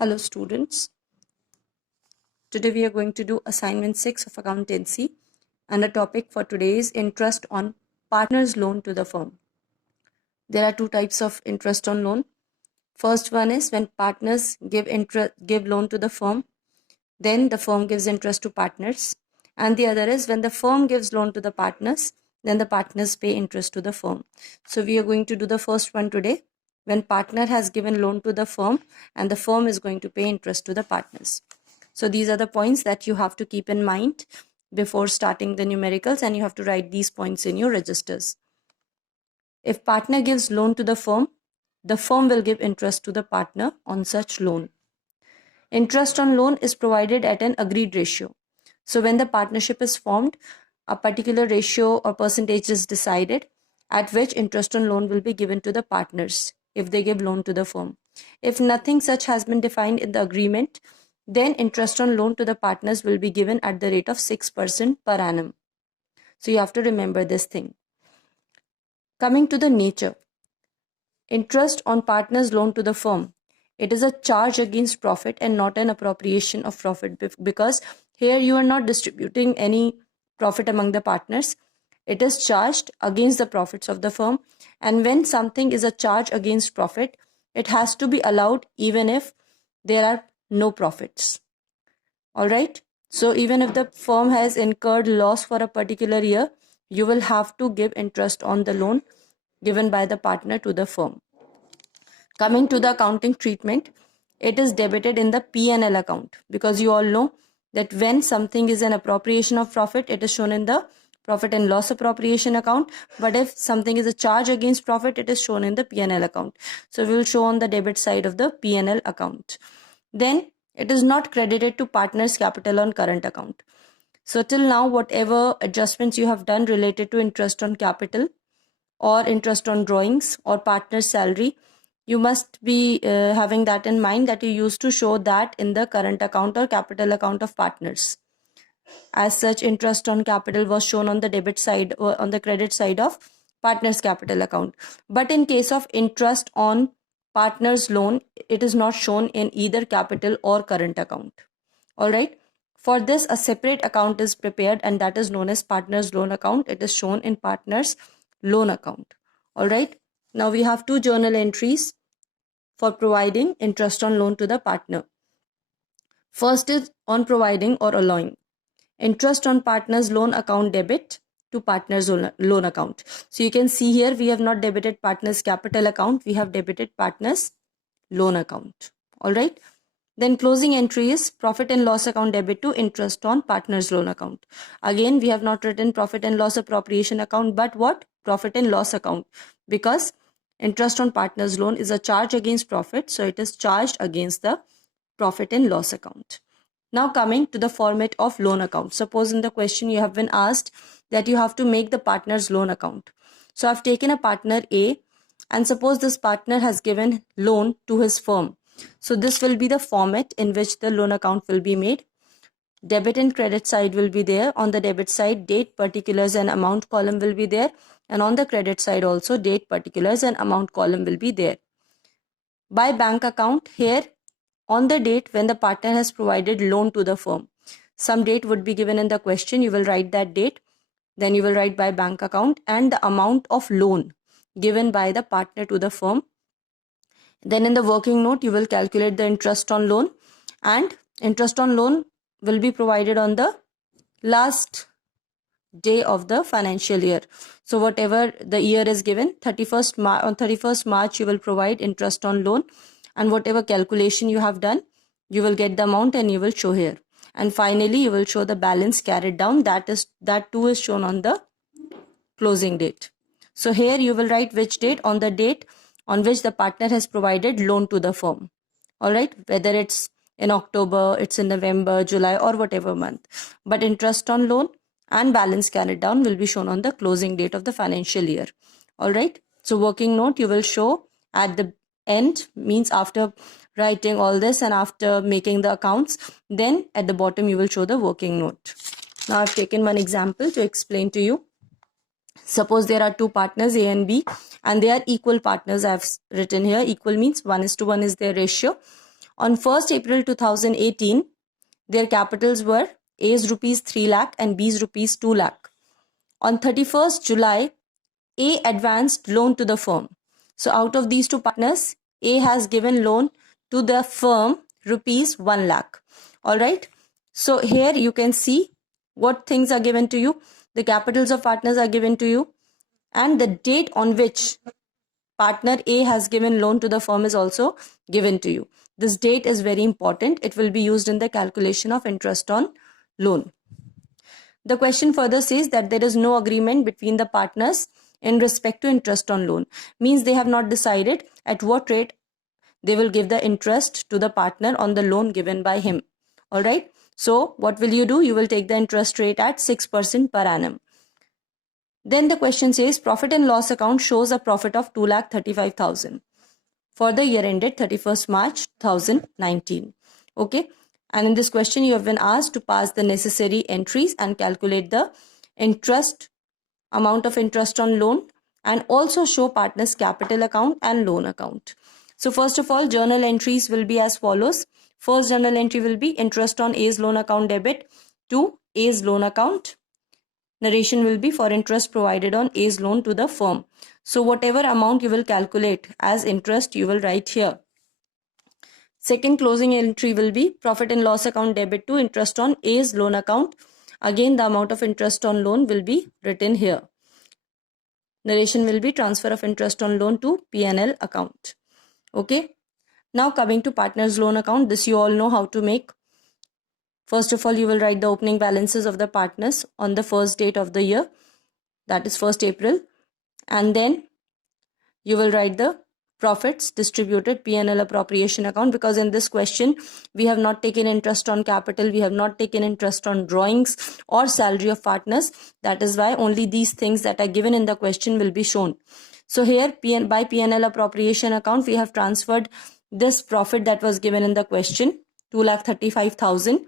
Hello students, today we are going to do assignment 6 of accountancy and the topic for today is interest on partner's loan to the firm. There are two types of interest on loan. First one is when partners give loan to the firm, then the firm gives interest to partners, and the other is when the firm gives loan to the partners, then the partners pay interest to the firm. So we are going to do the first one today, when partner has given loan to the firm and the firm is going to pay interest to the partners. So these are the points that you have to keep in mind before starting the numericals, and you have to write these points in your registers. If partner gives loan to the firm will give interest to the partner on such loan. Interest on loan is provided at an agreed ratio. So when the partnership is formed, a particular ratio or percentage is decided at which interest on loan will be given to the partners if they give loan to the firm. If nothing such has been defined in the agreement, then interest on loan to the partners will be given at the rate of 6% per annum. So you have to remember this thing. Coming to the nature, interest on partners loan to the firm, it is a charge against profit and not an appropriation of profit, because here you are not distributing any profit among the partners. It is charged against the profits of the firm, and when something is a charge against profit, it has to be allowed even if there are no profits. All right, so even if the firm has incurred loss for a particular year, you will have to give interest on the loan given by the partner to the firm. Coming to the accounting treatment, it is debited in the P&L account, because you all know that when something is an appropriation of profit, it is shown in the profit and loss appropriation account, but if something is a charge against profit, it is shown in the P&L account. So we will show on the debit side of the P&L account. Then it is not credited to partner's capital on current account. So till now, whatever adjustments you have done related to interest on capital or interest on drawings or partner's salary, you must be having that in mind, that you used to show that in the current account or capital account of partners. As such, interest on capital was shown on the debit side or on the credit side of partner's capital account. But in case of interest on partner's loan, it is not shown in either capital or current account. All right. For this, a separate account is prepared, and that is known as partner's loan account. It is shown in partner's loan account. All right. Now we have two journal entries for providing interest on loan to the partner. First is on providing or allowing interest on partner's loan account debit to partner's loan account. So you can see here we have not debited partner's capital account, we have debited partner's loan account. All right. Then closing entry is profit and loss account debit to interest on partner's loan account. Again, we have not written profit and loss appropriation account, but what? Profit and loss account, because interest on partner's loan is a charge against profit, so it is charged against the profit and loss account. Now coming to the format of loan account. Suppose in the question you have been asked that you have to make the partner's loan account. So I've taken a partner A, and suppose this partner has given loan to his firm. So this will be the format in which the loan account will be made. Debit and credit side will be there. On the debit side, date, particulars and amount column will be there. And on the credit side also, date, particulars and amount column will be there. By bank account, here on the date when the partner has provided loan to the firm, some date would be given in the question. You will write that date. Then you will write by bank account and the amount of loan given by the partner to the firm. Then in the working note, you will calculate the interest on loan, and interest on loan will be provided on the last day of the financial year. So whatever the year is given, 31st March, you will provide interest on loan, and whatever calculation you have done, you will get the amount and you will show here. And finally, you will show the balance carried down. That too is shown on the closing date. So here you will write which date, on the date on which the partner has provided loan to the firm. All right, whether it's in October, it's in November, July, or whatever month. But interest on loan and balance carried down will be shown on the closing date of the financial year. All right, so working note you will show at the end, means after writing all this and after making the accounts, then at the bottom you will show the working note. Now I've taken one example to explain to you. Suppose there are two partners A and B, and they are equal partners. I have written here equal means 1:1 is their ratio. On 1st April 2018, their capitals were A's rupees 3 lakh and B's rupees 2 lakh. On 31st July, A advanced loan to the firm. So out of these two partners, A has given loan to the firm rupees 1 lakh. Alright. So here you can see what things are given to you. The capitals of partners are given to you. And the date on which partner A has given loan to the firm is also given to you. This date is very important. It will be used in the calculation of interest on loan. The question further says that there is no agreement between the partners in respect to interest on loan. Means they have not decided at what rate they will give the interest to the partner on the loan given by him. Alright. So what will you do? You will take the interest rate at 6% per annum. Then the question says profit and loss account shows a profit of 2,35,000 for the year ended 31st March 2019. Okay. And in this question, you have been asked to pass the necessary entries and calculate the interest, amount of interest on loan, and also show partners' capital account and loan account. So first of all, journal entries will be as follows. First journal entry will be interest on A's loan account debit to A's loan account. Narration will be for interest provided on A's loan to the firm. So whatever amount you will calculate as interest, you will write here. Second closing entry will be profit and loss account debit to interest on A's loan account. Again, the amount of interest on loan will be written here. Narration will be transfer of interest on loan to P&L account. Okay. Now coming to partner's loan account, this you all know how to make. First of all, you will write the opening balances of the partners on the first date of the year, that is 1st April. And then you will write the profits distributed P&L appropriation account, because in this question, we have not taken interest on capital, we have not taken interest on drawings or salary of partners. That is why only these things that are given in the question will be shown. So here by P&L appropriation account, we have transferred this profit that was given in the question, 2,35,000,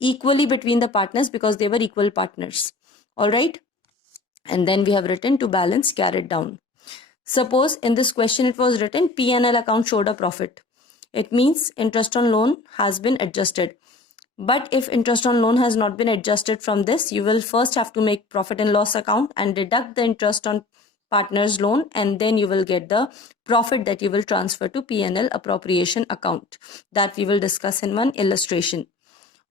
equally between the partners because they were equal partners. All right. And then we have written to balance carried down. Suppose in this question it was written P&L account showed a profit. It means interest on loan has been adjusted. But if interest on loan has not been adjusted from this, you will first have to make profit and loss account and deduct the interest on partner's loan, and then you will get the profit that you will transfer to P&L appropriation account. That we will discuss in one illustration.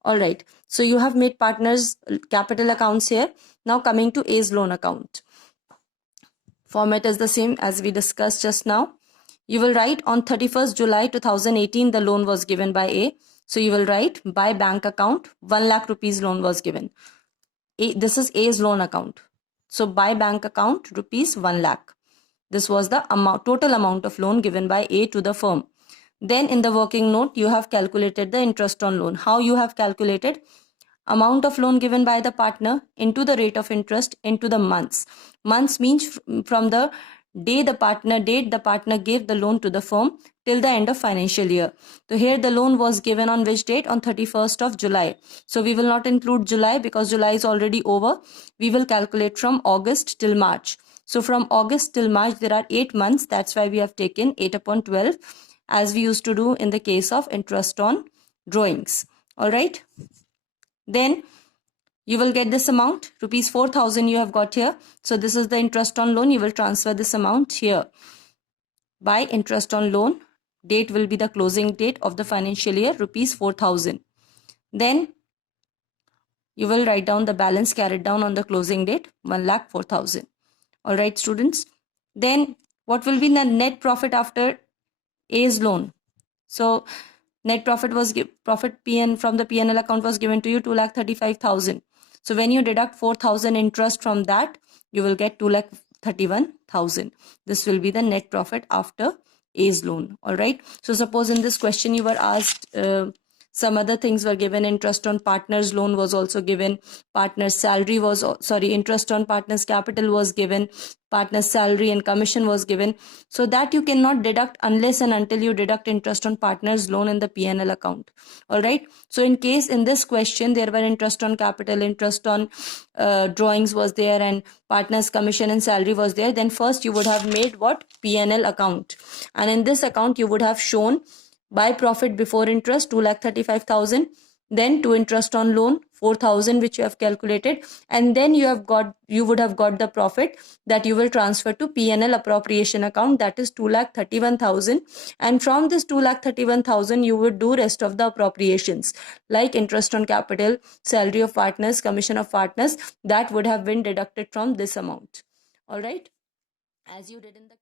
Alright, so you have made partners capital accounts here. Now coming to A's loan account. Format is the same as we discussed just now. You will write on 31st July 2018 the loan was given by A. So you will write by bank account 1 lakh rupees loan was given. This is A's loan account. So by bank account rupees 1 lakh. This was the total amount of loan given by A to the firm. Then in the working note, you have calculated the interest on loan. How you have calculated? Amount of loan given by the partner into the rate of interest into the months. Months means from the day the partner gave the loan to the firm till the end of financial year. So here the loan was given on which date? On 31st of July. So we will not include July because July is already over. We will calculate from August till March. So from August till March there are 8 months. That's why we have taken 8 upon 12 as we used to do in the case of interest on drawings. Alright. Then you will get this amount, rupees 4,000 you have got here. So this is the interest on loan. You will transfer this amount here. By interest on loan, date will be the closing date of the financial year, rupees 4,000. Then you will write down the balance carried down on the closing date, 1,04,000. Alright students. Then what will be the net profit after A's loan? So net profit was from the P&L account was given to you 2,35,000. So when you deduct 4,000 interest from that, you will get 2,31,000. This will be the net profit after A's loan. All right. So suppose in this question you were asked some other things were given. Interest on partner's loan was also given. Partner's salary was, interest on partner's capital was given. Partner's salary and commission was given. So that you cannot deduct unless and until you deduct interest on partner's loan in the P&L account. All right. So in case in this question there were interest on capital, interest on drawings was there, and partner's commission and salary was there, then first you would have made what? P&L account. And in this account you would have shown By profit before interest, 2,35,000. Then to interest on loan, 4,000, which you have calculated, and then you would have got the profit that you will transfer to P&L appropriation account, that is 2,31,000. And from this 2,31,000, you would do rest of the appropriations like interest on capital, salary of partners, commission of partners, that would have been deducted from this amount. All right, as you did in the